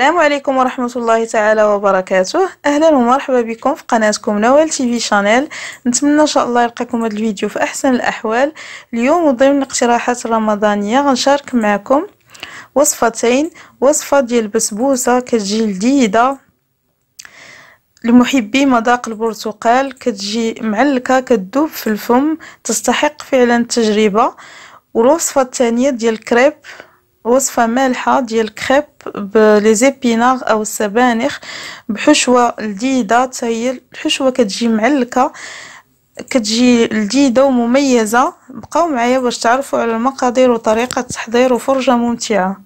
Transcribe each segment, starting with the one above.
السلام عليكم ورحمة الله تعالى وبركاته. أهلا ومرحبا بكم في قناتكم نوال تي في شانيل. نتمنى إن شاء الله يلقاكم هذا الفيديو في أحسن الأحوال. اليوم ضمن الاقتراحات الرمضانية غنشارك معكم وصفتين، وصفة ديال البسبوسة كتجي لذيذة لمحبي مذاق البرتقال، كتجي معلكة كتذوب في الفم، تستحق فعلا التجربة. والوصفة الثانية ديال الكريب، وصفة مالحة ديال الكريب بليزيبيناغ او السبانخ بحشوة لذيذة. تاهي الحشوة كتجي معلكة، كتجي لذيذة ومميزة. بقاو معايا باش تعرفوا على المقادير وطريقة التحضير وفرجة ممتعة.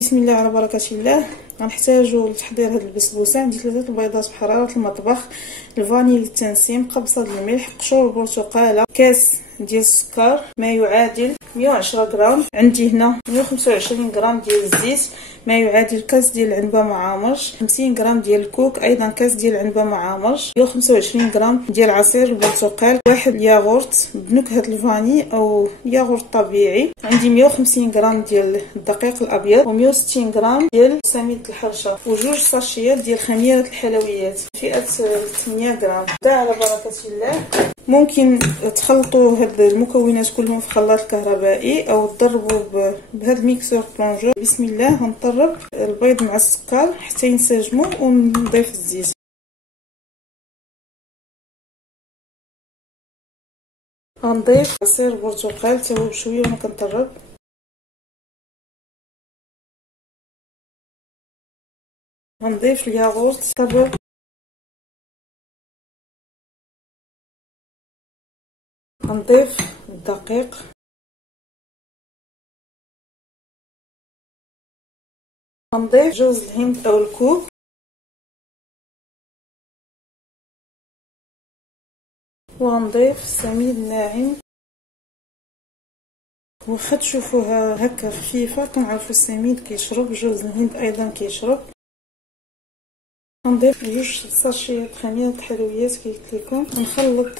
بسم الله على بركة الله. غنحتاجو لتحضير هاد البسبوسه. عندي 3 البيضات بحراره المطبخ، الفانيل للتنسيم، قبصه ديال الملح، قشور البرتقاله، كاس ديال السكر ما يعادل 110 غرام. عندي هنا 125 غرام ديال الزيت ما يعادل كاس ديال العنبه معامر، 50 غرام ديال الكوك ايضا كاس ديال العنبه معامر، 125 غرام ديال عصير البرتقال، واحد الياغورت بنكهه الفاني او ياغورت طبيعي. عندي 150 غرام ديال الدقيق الابيض، و160 غرام ديال سميد الحرشه، وجوج ساشيات ديال خميره الحلويات فئه 8 غرام. على بركه الله. ممكن تخلطوا هاد المكونات كلهم في خلاط الكهربائي او تضربوا بهذا الميكسور بلونجور. بسم الله. غنطرب البيض مع السكر حتى ينسجموا ونضيف الزيت. غنضيف عصير البرتقال حتى هو بشويه وانا كنطرب. غنضيف الياغورت طبق، غنضيف الدقيق، غنضيف جوز الهند او الكوك، وغنضيف السميد الناعم. واخا تشوفوها هكا خفيفه كنعرفوا السميد كيشرب، جوز الهند ايضا كيشرب. غنضيف جوج ساشيات خميره الحلويات كي قلت لكم. غنخلط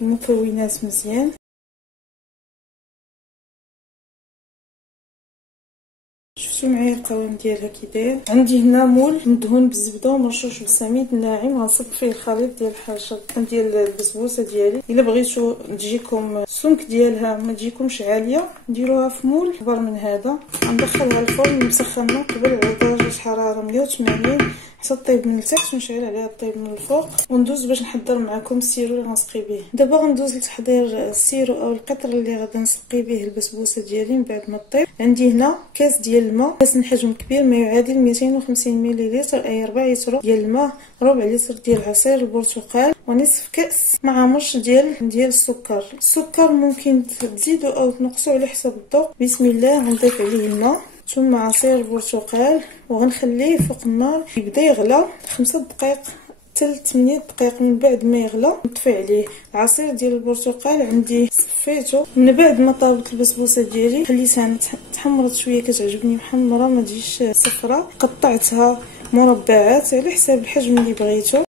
المكونات مزيان. شفتوا معايا القوام ديالها كي داير. عندي هنا مول مدهون بالزبده ومرشوش بالسميد الناعم. غنصب فيه الخليط ديال الحاشا ديال البسبوسه ديالي. الا بغيتو تجيكم السمك ديالها ما تجيكمش عاليه ديروها في مول كبر من هذا. غندخلها الفرن مسخنه قبل على درجه حراره 180 حتى طيب من التحت، ونشعل عليها الطيب من الفوق. وندوز باش نحضر معكم السيرو اللي غنسقي به. دابا غندوز لتحضير السيرو او القطر اللي غادي نسقي به البسبوسه ديالي من بعد ما طيب. عندي هنا كاس ديال الماء، كاس حجم كبير ما يعادل 250 مليلتر اي 4 لتر ديال الماء، ربع لتر ديال عصير البرتقال، ونصف كاس معامرش ديال السكر. السكر ممكن تزيدوا او تنقصوا على حسب الذوق. بسم الله. غنضيف عليه الماء ثم عصير البرتقال، وغنخليه فوق النار يبدا يغلى 5 دقائق حتى 8 دقائق. من بعد ما يغلى نطفي عليه. العصير ديال البرتقال عندي صفيته. من بعد ما طابت البسبوسه ديالي خليتها تحمرت شويه، كتعجبني محمره ما تجيش صفراء. قطعتها مربعات على حساب الحجم اللي بغيتو.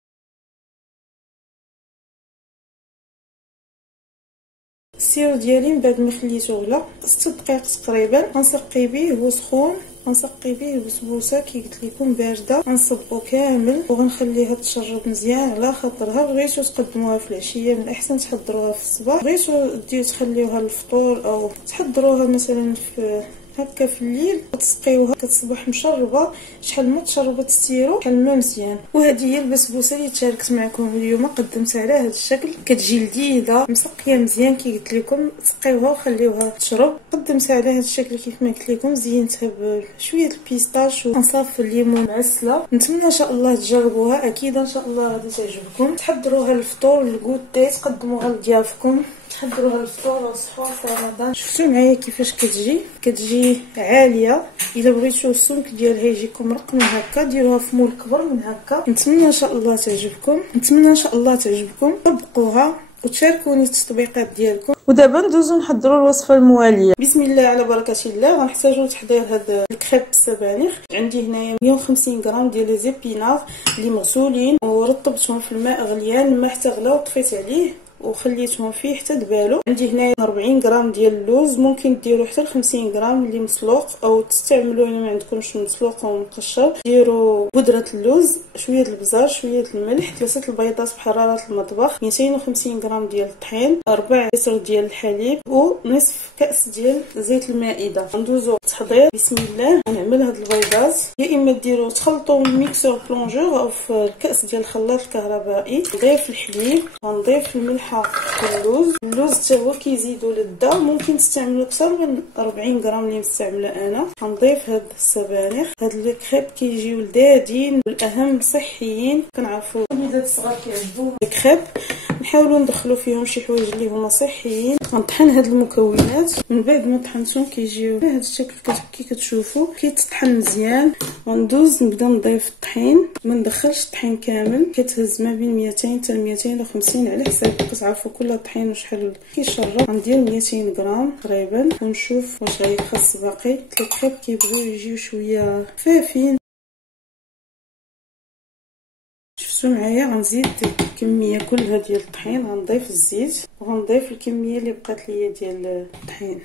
السيرو ديالي من بعد ما خليته غلا 6 دقائق تقريبا غنسقي به وسخون. غنسقي به البسبوسه كي قلت لكم بارده. غنصبو كامل وغنخليها تشرب مزيان على خاطرها. بغيتو تقدموها في العشيه من الاحسن تحضروها في الصباح، بغيتو ديروا تخليوها للفطور او تحضروها مثلا في هكا في الليل وتسقيوها كتصبح مشربه. شحال ما تشربت السيرو شحال ما مزيان. وهذه هي البسبوسه اللي تشاركت معكم اليوم. قدمتها على هذا الشكل، كتجي لذيذه مسقيه مزيان كي قلت لكم. سقيوها وخليوها تشرب. قدمتها على هذا الشكل كيف ما قلت لكم. زينتها بشويه البيستاش وانصاف الليمون معسله. نتمنى ان شاء الله تجربوها، اكيد ان شاء الله غادي تعجبكم. تحضروها للفطور للغودي، تقدموها لضيافكم، تحضروها للفطور والسحور في رمضان. شفتوا معايا كيفاش كتجي عاليه. الا بغيتو السمك ديالها يجيكم رق من هكا ديروها في مول كبر من هكا. نتمنى ان شاء الله تعجبكم. طبقوها وتشاركوني التطبيقات ديالكم. ودابا ندوزو نحضروا الوصفه المواليه. بسم الله على بركه الله. غنحتاجو لتحضير هذا الكريب بالسبانخ. عندي هنايا 150 غرام ديال لي زيبيناغ اللي مغسولين ورطبتهم في الماء غليان. الماء حتى غلا وطفيت عليه وخليتهم فيه حتى دبالو. عندي هنايا 40 غرام ديال اللوز، ممكن ديروا حتى 50 غرام اللي مسلوق، او تستعملوا الا ما عندكمش مسلوق او مقشر. ديروا بودره اللوز، شويه البزار، شويه الملح، 3 البيضات بحراره المطبخ، 250 غرام ديال الطحين، 4 لتر ديال الحليب، ونصف كاس ديال زيت المائده. ندوزو التحضير. بسم الله. غنعمل هاد البيضات، يا اما ديروا تخلطوا ميكسور بلونجور او في الكاس ديال الخلاط الكهربائي. نضيف الحليب، غنضيف الملحه في اللوز حتى هو كيزيدوا للذة، ممكن تستعملوا اكثر من 40 غرام اللي مستعمله انا. غنضيف هاد السبانخ. هاد لي كريب كيجيو لذاذين والاهم صحيين، كنعرفوا الوليدات الصغار كيعجبوهم لي كريب، نحاولوا ندخلوا فيهم شي حوايج اللي هما صحيين. غنطحن هاد المكونات، من بعد ما طحنتهم كيجيو بهذا الشكل كي كتشوفوا، كيتطحن مزيان. غندوز نبدا نضيف الطحين، ما ندخلش الطحين كامل، كتهز ما بين 200 حتى 250 على حساب كتعرفوا كل طحين وشحال كيشرب. غندير 200 غرام تقريبا، ونشوف واش غيخص باقي. الكريب كيبغيو يجيو شويه خفافين. شفتوا معايا، غنزيد الكميه كلها ديال الطحين، غنضيف الزيت وغنضيف الكميه اللي بقات ليا ديال الطحين.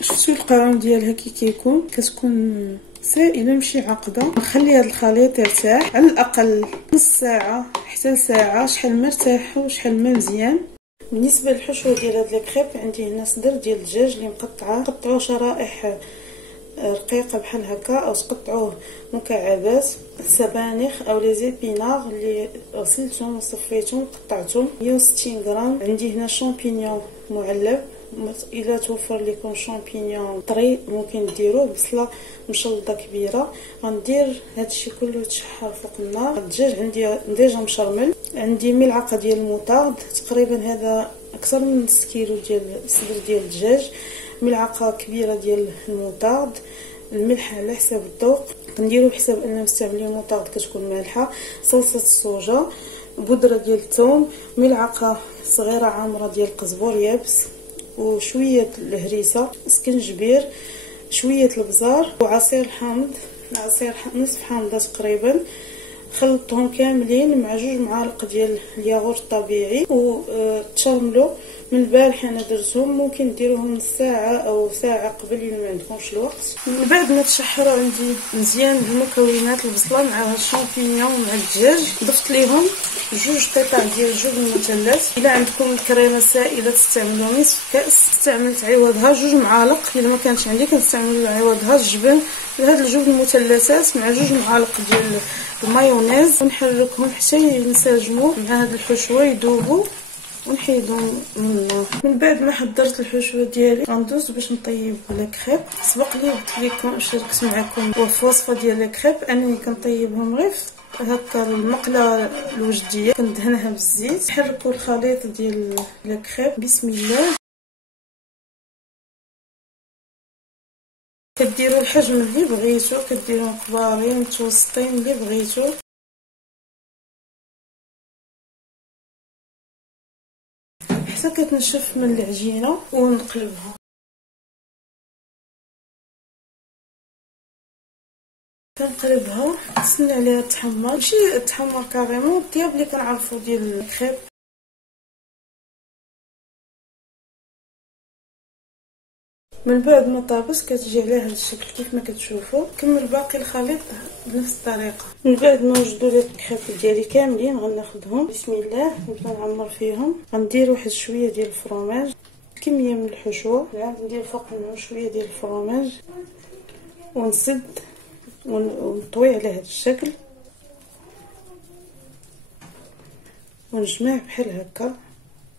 شفتوا القوام ديالها كي كيكون، كتكون سائله ماشي عاقده. نخلي هذا الخليط يرتاح على الاقل نص ساعه حتى ساعه، شحال ما ارتاح وشحال ما مزيان. بالنسبه للحشوه ديال هاد الكريب، عندي هنا صدر ديال الدجاج اللي مقطعه، قطعوه شرائح رقيقه بحال هكا، او تقطعوه مكعبات. سبانخ او لي زيبينار اللي غسلتهم وصفيتهم قطعتهم، 160 غرام. عندي هنا شامبينيون معلب، الا توفر لكم شامبينيون طري ممكن ديروه. بصله مشلضه كبيره. غندير هادشي كله يتشحر فوق النار. الدجاج عندي ديجا مشرمل. عندي ملعقه ديال المطارد، تقريبا هذا اكثر من نص كيلو ديال الصدر ديال الدجاج. ملعقه كبيره ديال المطارد. الملح على حساب الذوق، كنديروا بحساب اننا مستعملين مطارد كتكون مالحه. صلصه الصوجا، بودره ديال الثوم، ملعقه صغيره عامره ديال القزبور يابس، وشويه الهريسه، سكنجبير، شويه البزار، وعصير الحامض، نصف حامضه تقريبا. خلطتهم كاملين مع 2 معالق ديال الياغورت الطبيعي، وتشرملوا. من البارح انا درتهم، ممكن ديروهم نص ساعه او ساعه قبل الا ما عندكمش الوقت. من بعد ما تشحروا عندي مزيان المكونات، البصله مع الشامبينيون مع الدجاج، ضفت ليهم 2 قطع ديال الجبن مثلث. الا عندكم الكريمه سائله تستعملوا نصف كاس، استعملت عوضها 2 معالق. الا ما كانش عندي كنستعمل عوضها الجبن. هاد الجبن المثلثات مع 2 معالق ديال المايونيز، ونحركهم حتى ينسجموا مع هاد الحشوه، يذوبوا ونحيدهم منه. من بعد ما حضرت الحشوه ديالي، غندوز باش نطيب الكريب. سبق لي قلت لكم شاركت معكم الوصفه ديال الكريب، انني كنطيبهم غير هكا المقله الوجديه، كندهنها بالزيت. نحركوا الخليط ديال الكريب. بسم الله. كديروا الحجم اللي بغيتو، كديروا كبارين متوسطين اللي بغيتو. حتى كتنشف من العجينه، ونقلبها. كنقلبها، نستنى عليها تحمر، ماشي تحمر كاريمون، الطياب اللي كنعرفوا ديال الكريب. من بعد ما طابت كتجي على هذا الشكل كيف ما كتشوفوا. كمل باقي الخليط بنفس الطريقه. من بعد ما وجدوا لي الكريب ديالي كاملين، غناخذهم. بسم الله. نبدا نعمر فيهم. غندير واحد شويه ديال الفرماج، كميه من الحشوه، نعاود ندير فوق منهم شويه ديال الفرماج، ونسد ونطوي على هذا الشكل، ونجمع بحال هكا.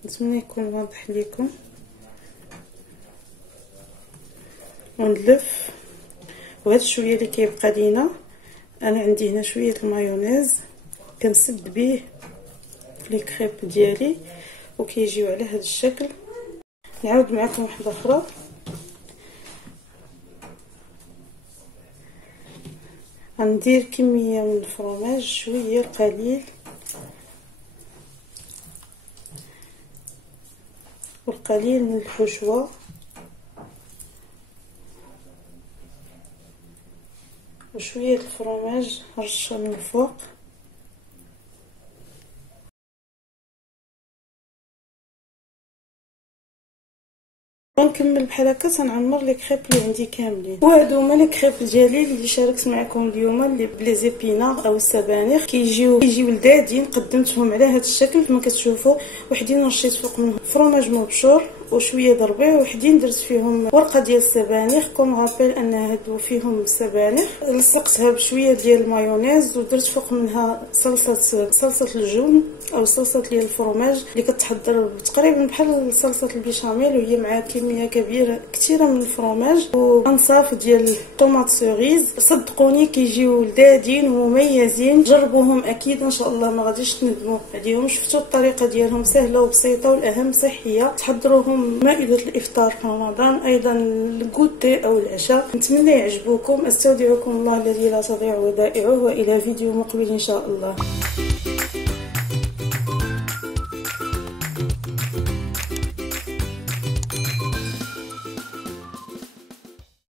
نتمنى يكون واضح لكم. ونلف. وهذا الشويه اللي كيبقى لينا، انا عندي هنا شويه المايونيز كنسد به في لي كريب ديالي، وكيجيو على هذا الشكل. نعاود معكم واحده اخرى. غندير كميه من الفرماج، شويه قليل، والقليل من الحشوه، وشويه الفرماج رشه من الفوق. غنكمل بحال هكا تنعمر لي كريب اللي عندي كاملين. وهادو هما لي كريب ديالي اللي شاركت معكم اليوم، اللي بلي زيبينار او السبانخ. كيجيو لذاذين. قدمتهم على هذا الشكل كما كتشوفوا. وحدين رشيت فوق منهم فرماج مبشور وشويه ضربيه، وحدين درت فيهم ورقه ديال السبانخ. كون غابيل ان هادو فيهم السبانخ. لصقتها بشويه ديال المايونيز ودرت فوق منها صلصه الجبن او صلصه ديال الفرماج اللي كتحضر تقريبا بحال صلصه البيشاميل، وهي مع كميه كثيره من الفرماج وانصاف ديال طوماط سوريز. صدقوني كيجيو لذاذين ومميزين. جربوهم اكيد ان شاء الله ما غاديش تندموا عليهم. شفتوا الطريقه ديالهم سهله وبسيطه، والاهم صحيه. تحضروهم مائدة الإفطار في رمضان، أيضا الغوتي أو العشاء. نتمنى يعجبوكم. أستودعكم الله الذي لا تضيع ودائعه، وإلى فيديو مقبل إن شاء الله.